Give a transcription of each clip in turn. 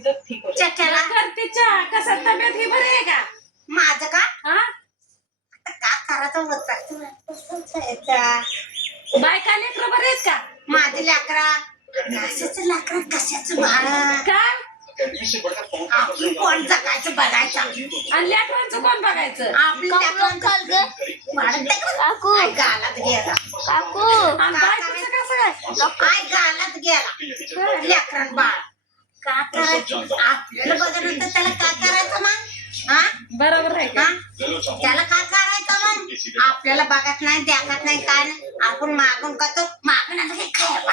चहाला करते चहा. कसा तब्येत ही बरी आहे का माझं का का करायचं होता बायका लेकरं बरे आहेत का माझे लेकरा कशाचं लेकरा कशाचं बाळ काय आपण कोण जगायचं बघायचं आणि लेकरांचं कोण बघायचं आपलं काकू गालात गेला काकू आणि बायकोचं कसं काय गालात गेला लेकरां बाळ का करायचं आपल्याला बघायचं त्याला काय करायचं मग हा बरोबर आहे का त्याला काय करायचं मग आपल्याला बघत नाही देखत नाही काय नाही आपण मागून करतो मागून आता काही खायला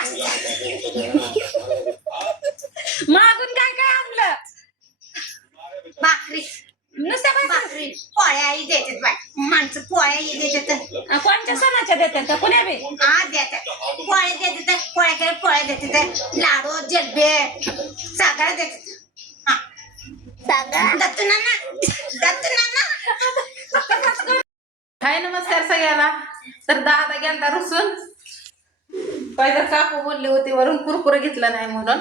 मागून काय काय आणलं भाकरी नुसत्या भाकरी पोळ्याही देतात बाय माणसं पोळ्याही देतात कोणत्या सणाच्या देतात का पुण्या बी हा देतात पोळे देतात पोळ्या देतात लाडू जिलेबी सगळं देतात हाय नमस्कार सगळ्याला. तर दादा गेलता रुसून पहिलं काकू बोलली होती वरून कुरकुरे घेतला नाही म्हणून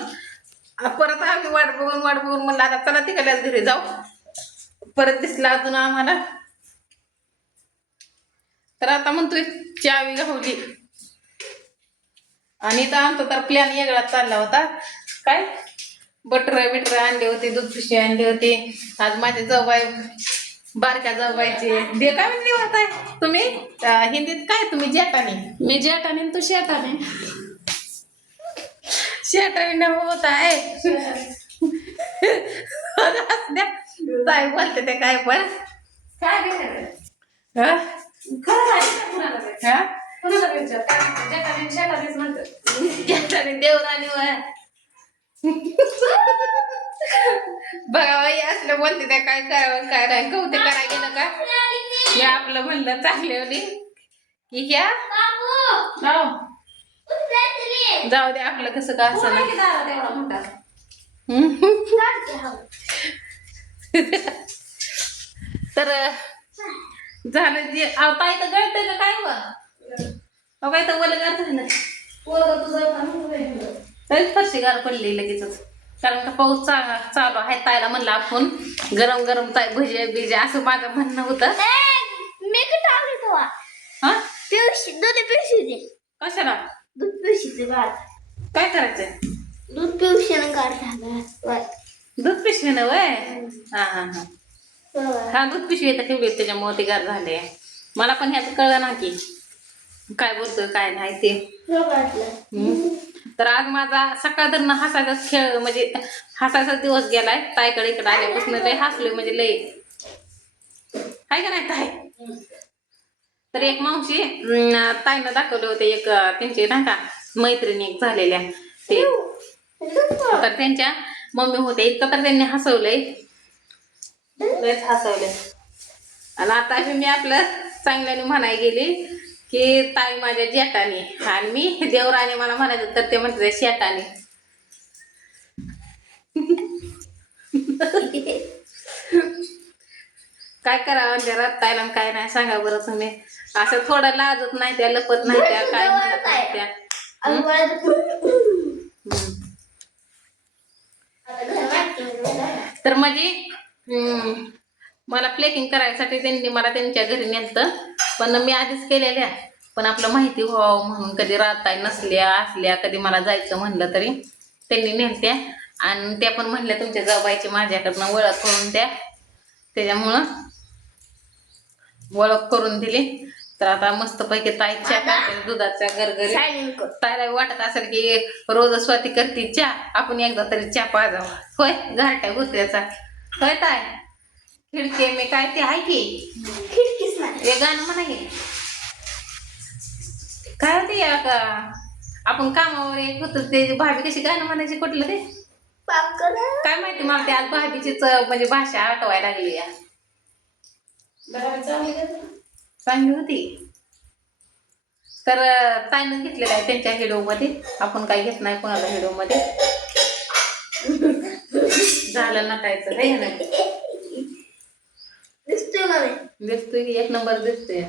परत आम्ही वाट बघून म्हणलं आता चला तिकडल्याच घरी जाऊ परत दिसला अजून आम्हाला तर आता म्हणतोय चावी गावली आणि इथं आमचा तर प्लॅन वेगळाच चालला होता काय बटर आणले होते दूध पिशवी आणली होती आज माझे जाऊबाई बारक्या जाऊबाईचे दे काय म्हणली होत आहे तुम्ही हिंदीत काय तुम्ही जेठाने मी जेठाने तू शेताने शेठाने होत आहे काय बोलते ते काय पण काय जेठाने देवराणी बघा बाई असलं बोलते त्या काय करावं काय नाही कवते करायला गेलं का हे आपलं म्हणलं चांगले होती की घ्या जाऊ दे आपलं कसं का असं ना तर झालं जे ताई तर गळत का काय व काय तर वलगार झालं तरीच फरशीगार पडली लगेचच कारण का पाऊस चालू आहे ताईला म्हणलं आपण गरम गरम ताई भजे बिजे असं माझं म्हणणं होतं मी दूध पिवशी कशाला दूध पिवशीचे गाठ काय करायचंय दूध पिवशीनं गाठ दूध पिशवीनं वय हा हा हा हा दूध पिशवी येतं ठेवली त्याच्यामुळे ते गार झाले मला पण ह्याचं कळलं ना की काय बोलतोय काय नाही ते तर आज माझा सकाळ धरणं हसायचाच खेळ म्हणजे हसायचाच दिवस गेलाय ताईकडे इकडे आल्यापासून लय हसलोय म्हणजे लय काय का नाही ताई तर एक मावशी ताईनं दाखवले होते एक त्यांचे नाही का मैत्रिणी एक झालेल्या ते तर त्यांच्या मम्मी होते इतकं तर त्यांनी हसवलंय लयच हसवलंय आणि आता मी आपलं चांगल्याने म्हणाय गेली की ताई माझ्या जेठाने आणि मी देवराने मला म्हणायचं तर ते म्हणते शेटाने काय करावं घरात ताईला काय नाही सांगा बरं तुम्ही असं थोडं लाजत नाही त्या लपत नाही त्या काय म्हणत नाही त्या तर म्हणजे मला प्लेकिंग करायसाठी त्यांनी मला त्यांच्या घरी नेलतं पण मी आधीच केलेल्या पण आपलं माहिती व्हावं म्हणून कधी राहताय नसल्या असल्या कधी मला जायचं म्हणलं तरी त्यांनी नेलत्या आणि त्या पण म्हणल्या तुमच्या जाऊबाईची माझ्याकडनं ओळख करून द्या त्याच्यामुळं ओळख करून दिली तर आता मस्तपैकी ताई चहा करते दुधाच्या गरगरी ताईला वाटत असेल की रोज स्वाती करते चहा आपण एकदा तरी चहा पाजावा होय घरट्या गुत्याचा होय ताई खिडकी मी काय ते आहे की खिडकीच नाही हे गाणं म्हणा की काय होते आपण कामावर एक होतो ते भाभी कशी गाणं म्हणायची कुठलं ते काय माहिती मला ते आज भाभीचीच म्हणजे भाषा आठवायला लागली या चांगली होती तर ताईनं घेतलेलं आहे त्यांच्या व्हिडिओ मध्ये आपण काही घेत नाही कोणाला व्हिडिओ मध्ये झालं नटायचं काही नाही दिसतोय दिसतोय एक नंबर दिसतोय